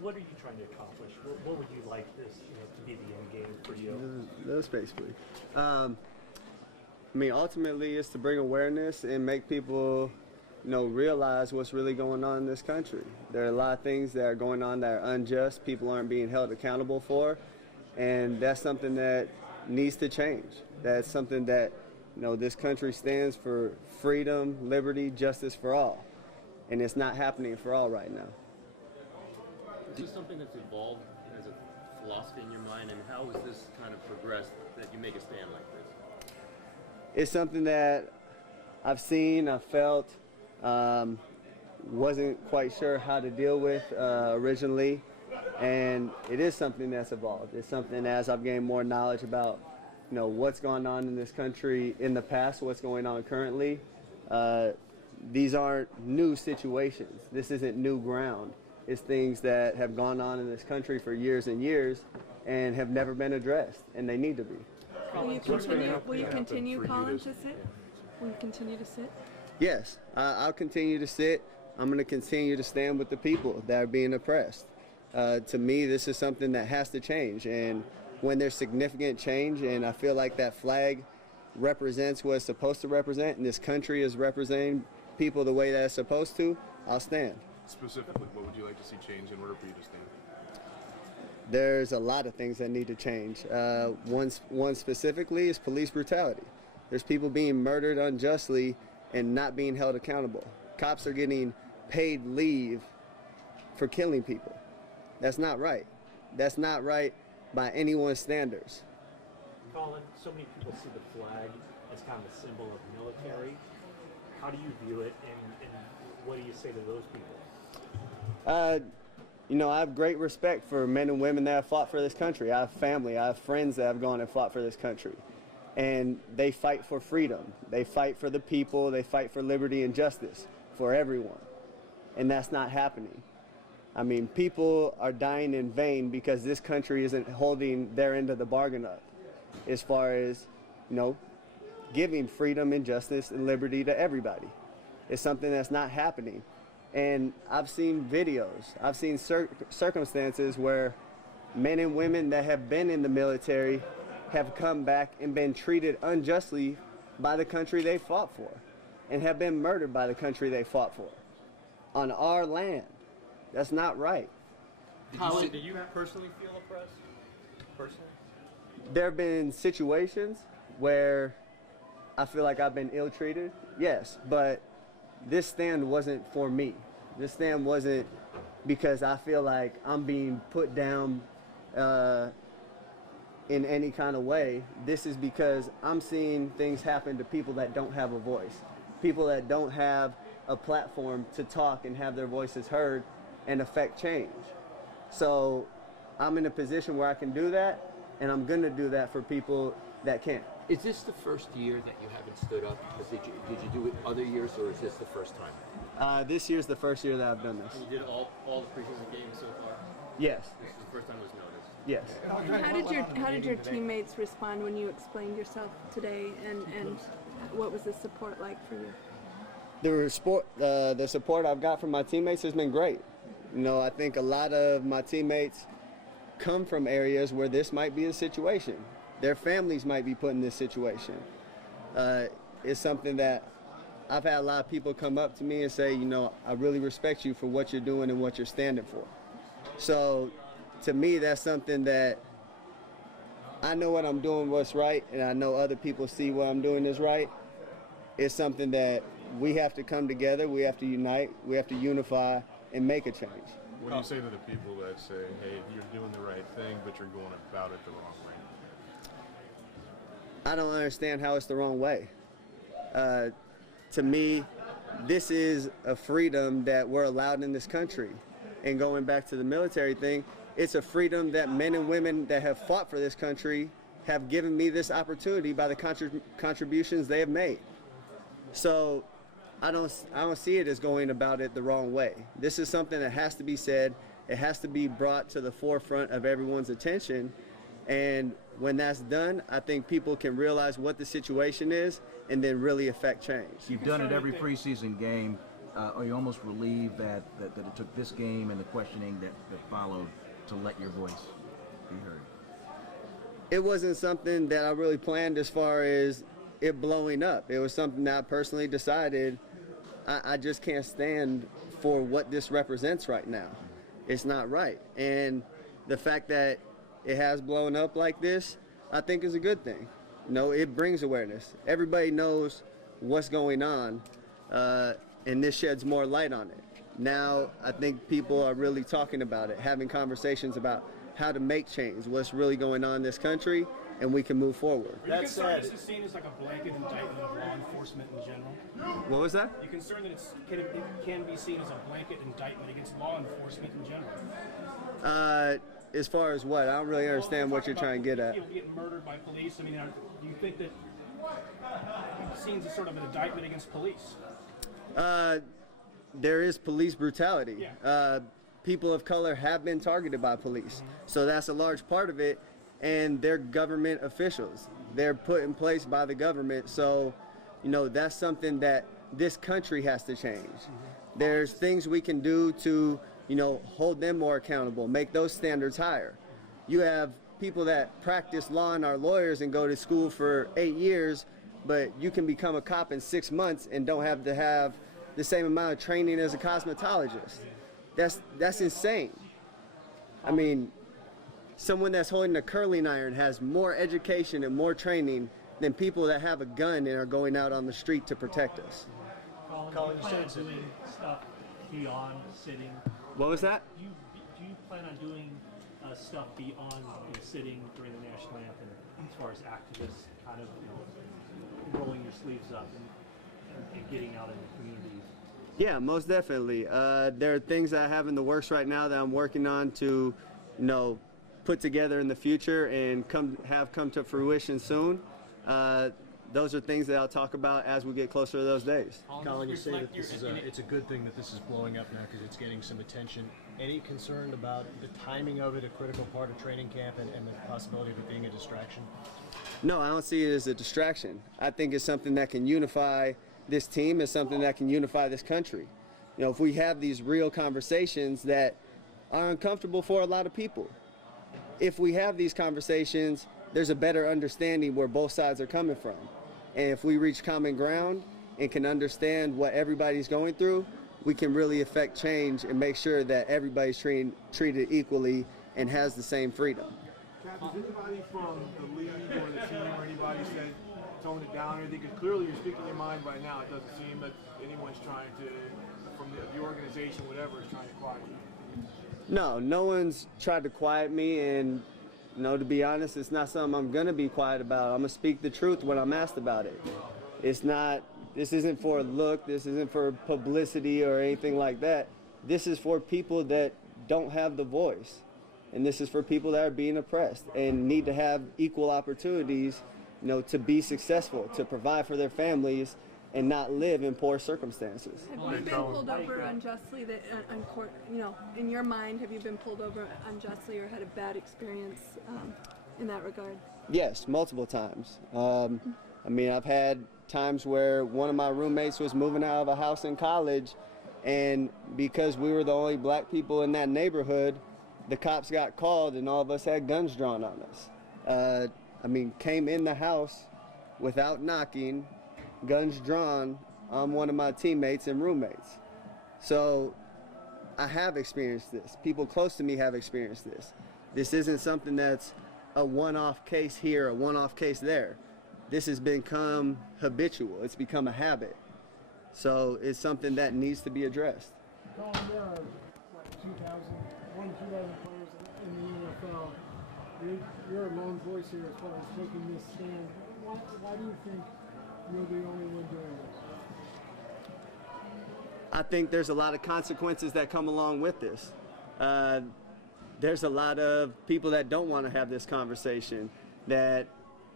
what are you trying to accomplish? What would you like this, to be the end game for you? That's basically. Ultimately, it's to bring awareness and make people, realize what's really going on in this country. There are a lot of things that are going on that are unjust. People aren't being held accountable for, and that's something that needs to change. That's something that, this country stands for: freedom, liberty, justice for all, and it's not happening for all right now. Is this something that's evolved as a philosophy in your mind, and how has this kind of progressed that you make a stand like this? It's something that I've seen, I've felt, wasn't quite sure how to deal with originally, and it is something that's evolved. It's something, as I've gained more knowledge about, what's going on in this country in the past, what's going on currently. These aren't new situations. This isn't new ground. It's things that have gone on in this country for years and years and have never been addressed, and they need to be. Will you continue, Colin, to sit? Will you continue to sit? Yes, I'll continue to sit. I'm going to continue to stand with the people that are being oppressed. To me, this is something that has to change, and when there's significant change, and I feel like that flag represents what it's supposed to represent, and this country is representing people the way that it's supposed to, I'll stand. Specifically, what would you like to see change in order for you to stand? There's a lot of things that need to change. One specifically is police brutality. There's people being murdered unjustly and not being held accountable. Cops are getting paid leave for killing people. That's not right. That's not right by anyone's standards. Colin, so many people see the flag as kind of a symbol of military. How do you view it, and what do you say to those people? I have great respect for men and women that have fought for this country. I have family, I have friends that have gone and fought for this country. And they fight for freedom. They fight for the people. They fight for liberty and justice for everyone. And that's not happening. People are dying in vain because this country isn't holding their end of the bargain up as far as, giving freedom and justice and liberty to everybody. It's something that's not happening. And I've seen videos, I've seen circumstances where men and women that have been in the military have come back and been treated unjustly by the country they fought for, and have been murdered by the country they fought for on our land. That's not right. Do you personally feel oppressed? Personally? There have been situations where I feel like I've been ill-treated, yes, but this stand wasn't for me. This stand wasn't because I feel like I'm being put down in any kind of way. This is because I'm seeing things happen to people that don't have a voice, people that don't have a platform to talk and have their voices heard and affect change. So I'm in a position where I can do that, and I'm going to do that for people that can't. Is this the first year that you haven't stood up? Did you do it other years, or is this the first time? This year's the first year that I've done this. And you did all the preseason games so far? Yes. This is the first time it was noticed? Yes. How did your teammates respond when you explained yourself today, and what was the support like for you? The support I've got from my teammates has been great. I think a lot of my teammates come from areas where this might be a situation. Their families might be put in this situation. It's something that I've had a lot of people come up to me and say, I really respect you for what you're doing and what you're standing for. So to me, that's something that I know what I'm doing what's right, and I know other people see what I'm doing is right. It's something that we have to come together, we have to unite, we have to unify and make a change. What do you say to the people that say, hey, you're doing the right thing, but you're going about it the wrong way? I don't understand how it's the wrong way. To me, this is a freedom that we're allowed in this country. And going back to the military thing, it's a freedom that men and women that have fought for this country have given me this opportunity by the contributions they have made. So I don't see it as going about it the wrong way. This is something that has to be said. It has to be brought to the forefront of everyone's attention. And when that's done, I think people can realize what the situation is and then really affect change. You've done it every preseason game. are you almost relieved that it took this game and the questioning that followed to let your voice be heard? It wasn't something that I really planned as far as it blowing up. It was something that I personally decided I just can't stand for what this represents right now. It's not right. And the fact that it has blown up like this, I think is a good thing. You know, it brings awareness. Everybody knows what's going on, and this sheds more light on it. Now, I think people are really talking about it, having conversations about how to make change, what's really going on in this country, and we can move forward. Are you concerned this is seen as like a blanket indictment of law enforcement in general? What was that? Are you concerned that it can be seen as a blanket indictment against law enforcement in general? As far as what? I don't really understand what you're trying to get at. People getting murdered by police. I mean, do you think that it's seen as sort of an indictment against police? There is police brutality. Yeah. People of color have been targeted by police. So that's a large part of it, and they're government officials. They're put in place by the government. So, you know, that's something that this country has to change. There's things we can do to, you know, hold them more accountable, make those standards higher. You have people that practice law and are lawyers and go to school for 8 years, but you can become a cop in 6 months and don't have to have the same amount of training as a cosmetologist. That's insane. I mean, someone that's holding a curling iron has more education and more training than people that have a gun and are going out on the street to protect us. Colin, you plan on doing stuff beyond sitting? What was that? Do you plan on doing stuff beyond sitting during the National Anthem as far as activists kind of, you know, rolling your sleeves up and getting out in the communities? Yeah, most definitely. There are things that I have in the works right now that I'm working on to, you know, put together in the future and come to fruition soon. Those are things that I'll talk about as we get closer to those days. Colin, you say that this is it's a good thing that this is blowing up now because it's getting some attention. Any concern about the timing of it, a critical part of training camp, and the possibility of it being a distraction? No, I don't see it as a distraction. I think it's something that can unify this team. It's something that can unify this country. You know, if we have these real conversations that are uncomfortable for a lot of people, if we have these conversations, there's a better understanding where both sides are coming from. And if we reach common ground and can understand what everybody's going through, we can really affect change and make sure that everybody's treated equally and has the same freedom. Cap, has anybody from the league or the team or anybody said tone it down or anything? Because clearly you're speaking your mind right now. It doesn't seem that anyone's trying to, from the organization, whatever, is trying to quiet you. No one's tried to quiet me, and you know, to be honest, it's not something I'm gonna be quiet about. I'm gonna speak the truth when I'm asked about it. This isn't for a look, this isn't for publicity or anything like that. This is for people that don't have the voice. And this is for people that are being oppressed and need to have equal opportunities, you know, to be successful, to provide for their families and not live in poor circumstances. Have you been pulled over unjustly? You know, in your mind, have you been pulled over unjustly or had a bad experience in that regard? Yes, multiple times. I mean, I've had times where one of my roommates was moving out of a house in college, and because we were the only black people in that neighborhood, the cops got called and all of us had guns drawn on us. I mean, came in the house without knocking, guns drawn on one of my teammates and roommates. So I have experienced this. People close to me have experienced this. This isn't something that's a one-off case here, a one-off case there. This has become habitual. It's become a habit. So it's something that needs to be addressed. Colin, there are 2,000 players in the NFL. You're a lone voice here as far as taking this stand. Why do you think you're the only one doing this? I think there's a lot of consequences that come along with this. There's a lot of people that don't want to have this conversation, that,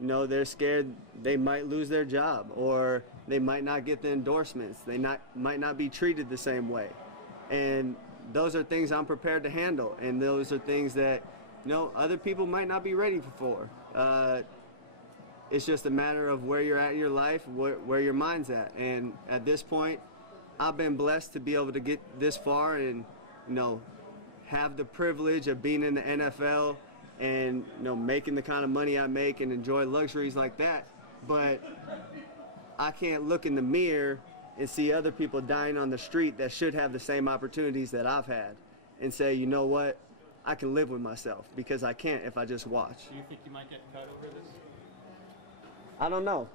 you know, they're scared they might lose their job or they might not get the endorsements. They might not be treated the same way. And those are things I'm prepared to handle, and those are things that, you know, other people might not be ready for. It's just a matter of where you're at in your life, where your mind's at. And at this point, I've been blessed to be able to get this far and, have the privilege of being in the NFL and, making the kind of money I make and enjoy luxuries like that. But I can't look in the mirror and see other people dying on the street that should have the same opportunities that I've had and say, you know what, I can live with myself, because I can't if I just watch. Do you think you might get cut over this? I don't know.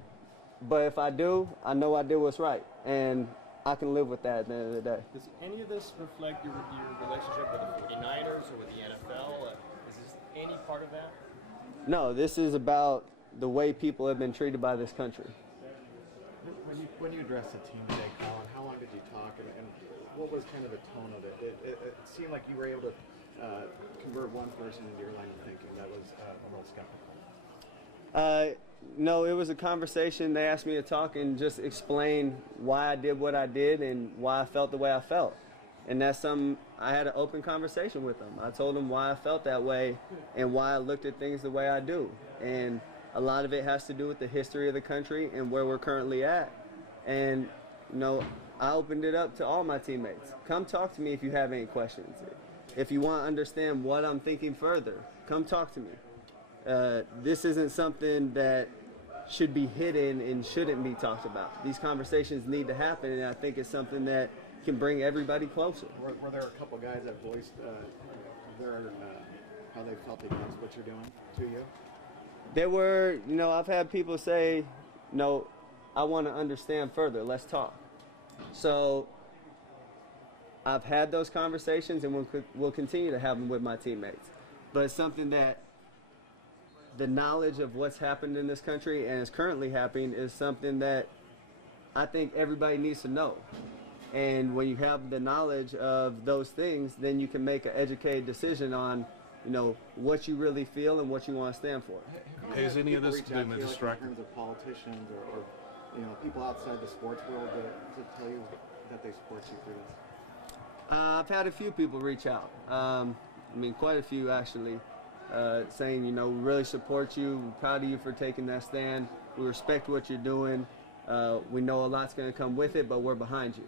But if I do, I know I did what's right. And I can live with that at the end of the day. Does any of this reflect your relationship with the 49ers or with the NFL? Is this any part of that? No, this is about the way people have been treated by this country. When you addressed the team today, Colin, how long did you talk, and what was kind of the tone of it? It seemed like you were able to convert one person into your line of thinking that was a little skeptical. No, it was a conversation. They asked me to talk and just explain why I did what I did and why I felt the way I felt. And that's I had an open conversation with them. I told them why I felt that way and why I looked at things the way I do. And a lot of it has to do with the history of the country and where we're currently at. And, I opened it up to all my teammates. Come talk to me if you have any questions. If you want to understand what I'm thinking further, come talk to me. This isn't something that should be hidden and shouldn't be talked about. These conversations need to happen, and I think it's something that can bring everybody closer. Were there a couple guys that voiced how they felt against what you're doing to you? There were, I've had people say, no, I want to understand further. Let's talk. So I've had those conversations, and we'll continue to have them with my teammates. But it's something that the knowledge of what's happened in this country and is currently happening is something that I think everybody needs to know. And when you have the knowledge of those things, then you can make an educated decision on, what you really feel and what you want to stand for. Has any of this been a distraction? In terms of politicians or people outside the sports world to tell you that they support you through this? I've had a few people reach out. Quite a few actually, saying, we really support you. We're proud of you for taking that stand. We respect what you're doing. We know a lot's going to come with it, but we're behind you.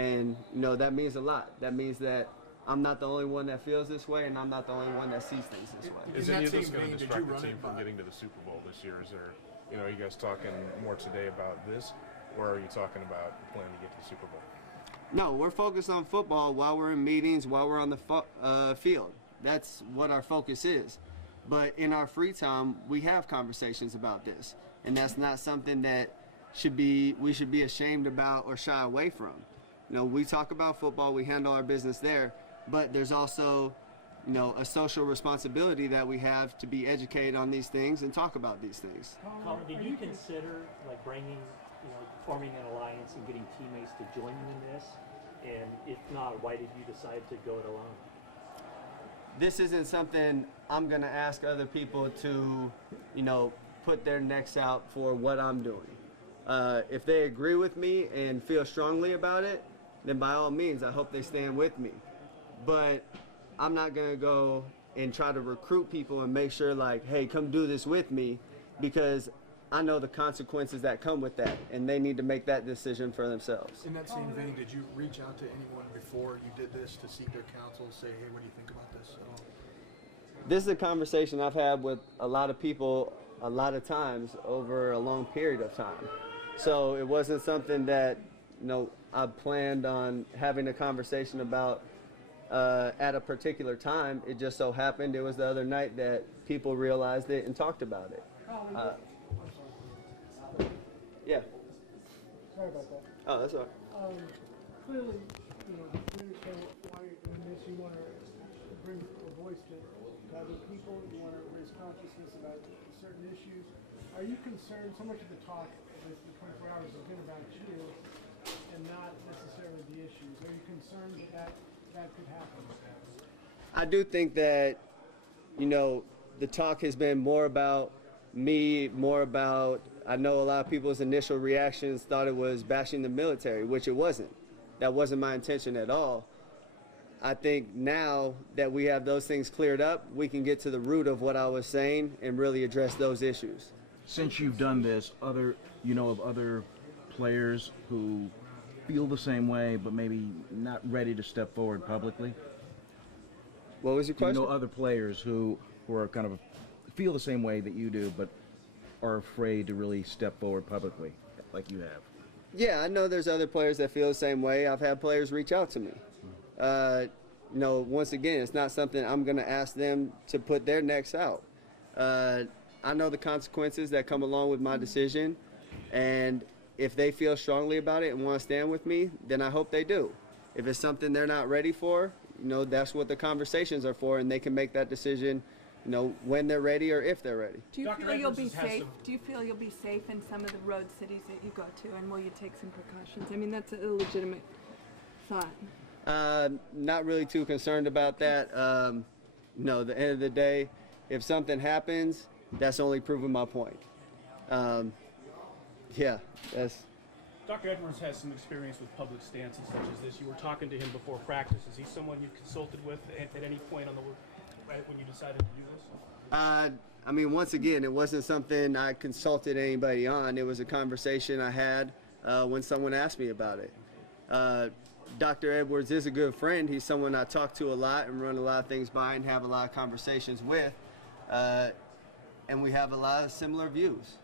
And, that means a lot. That means that I'm not the only one that feels this way, and I'm not the only one that sees things this way. Is any of this going to distract the team from getting to the Super Bowl this year? Is there, are you guys talking more today about this, or are you talking about planning to get to the Super Bowl? No, we're focused on football while we're in meetings, while we're on the field. That's what our focus is. But in our free time, we have conversations about this, and that's not something that we should be ashamed about or shy away from. We talk about football, we handle our business there, but there's also, a social responsibility that we have to be educated on these things and talk about these things. Colin, did you consider bringing, forming an alliance and getting teammates to join you in this? And if not, why did you decide to go it alone? This isn't something I'm going to ask other people to, put their necks out for what I'm doing. If they agree with me and feel strongly about it, then by all means, I hope they stand with me. But I'm not going to go and try to recruit people and make sure hey, come do this with me, because I know the consequences that come with that, and they need to make that decision for themselves. In that same vein, did you reach out to anyone before you did this to seek their counsel, say, hey, what do you think about this at all? This is a conversation I've had with a lot of people a lot of times over a long period of time. So it wasn't something that, I planned on having a conversation about at a particular time. It just so happened it was the other night that people realized it and talked about it. Yeah. Sorry about that. Oh, that's all right. Clearly, we understand why you're doing this. You want to bring a voice to other people. You want to raise consciousness about certain issues. Are you concerned? So much of the talk of the 24 hours has been about you and not necessarily the issues. Are you concerned that could happen? I do think that, the talk has been more about me, more about, I know a lot of people's initial reactions thought it was bashing the military, which it wasn't. That wasn't my intention at all. I think now that we have those things cleared up, we can get to the root of what I was saying and really address those issues. Since you've done this, of other players who feel the same way, but maybe not ready to step forward publicly? What was your Do you question? know other players who are kind of feel the same way that you do, but are afraid to really step forward publicly, like you have? Yeah, I know there's other players that feel the same way. I've had players reach out to me. You know, once again, it's not something I'm going to ask them to put their necks out. I know the consequences that come along with my decision, and if they feel strongly about it and want to stand with me, then I hope they do. If it's something they're not ready for, you know, that's what the conversations are for, and they can make that decision, you know, when they're ready or if they're ready. Do you feel you'll be safe? Do you feel you'll be safe in some of the road cities that you go to, and will you take some precautions? I mean, that's a legitimate thought. Not really too concerned about that. No, at the end of the day, if something happens, that's only proving my point. Yeah, that's. Dr. Edwards has some experience with public stances such as this. You were talking to him before practice. Is he someone you consulted with at any point when you decided to do this? I mean, once again, it wasn't something I consulted anybody on. It was a conversation I had when someone asked me about it. Dr. Edwards is a good friend. He's someone I talk to a lot and run a lot of things by and have a lot of conversations with. And we have a lot of similar views.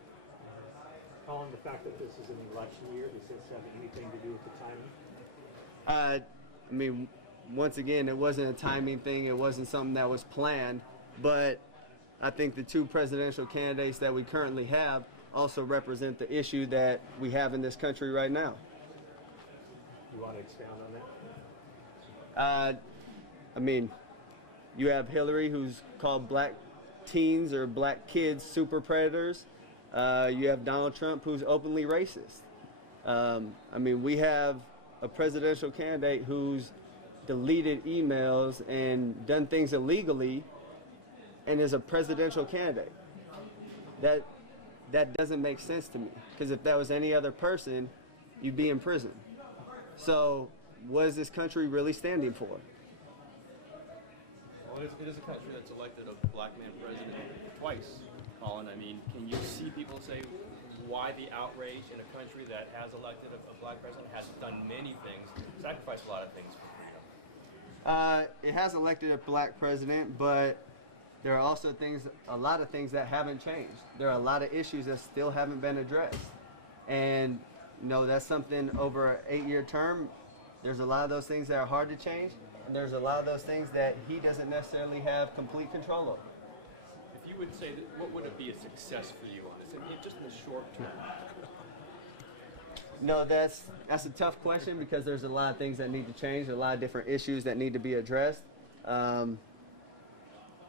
Colin, the fact that this is an election year, does this have anything to do with the timing? I mean, once again, it wasn't a timing thing. It wasn't something that was planned. But I think the two presidential candidates that we currently have also represent the issue that we have in this country right now. You want to expound on that? I mean, you have Hillary, who's called black teens or black kids super predators. You have Donald Trump, who's openly racist. I mean, we have a presidential candidate who's deleted emails and done things illegally and is a presidential candidate. That doesn't make sense to me, because if that was any other person, you'd be in prison. So what is this country really standing for? Well, it is a country that's elected a black man president twice, Colin. I mean, can you see people say why the outrage in a country that has elected a black president, has done many things, sacrificed a lot of things for freedom? It has elected a black president, but there are also a lot of things that haven't changed. There are a lot of issues that still haven't been addressed. And, you know, that's something over an 8-year term. There's a lot of those things that are hard to change. And there's a lot of those things that he doesn't necessarily have complete control over. If you would say that, what would it be a success for you on this? I mean, just in the short term. No, that's a tough question, because there's a lot of things that need to change, a lot of different issues that need to be addressed. You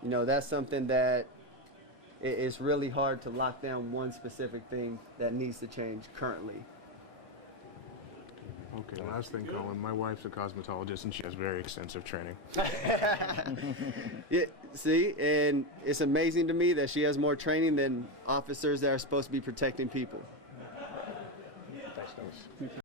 know, that's something that it's really hard to lock down one specific thing that needs to change currently. Okay, last thing, Colin. My wife's a cosmetologist, and she has very extensive training. Yeah, see, and it's amazing to me that she has more training than officers that are supposed to be protecting people.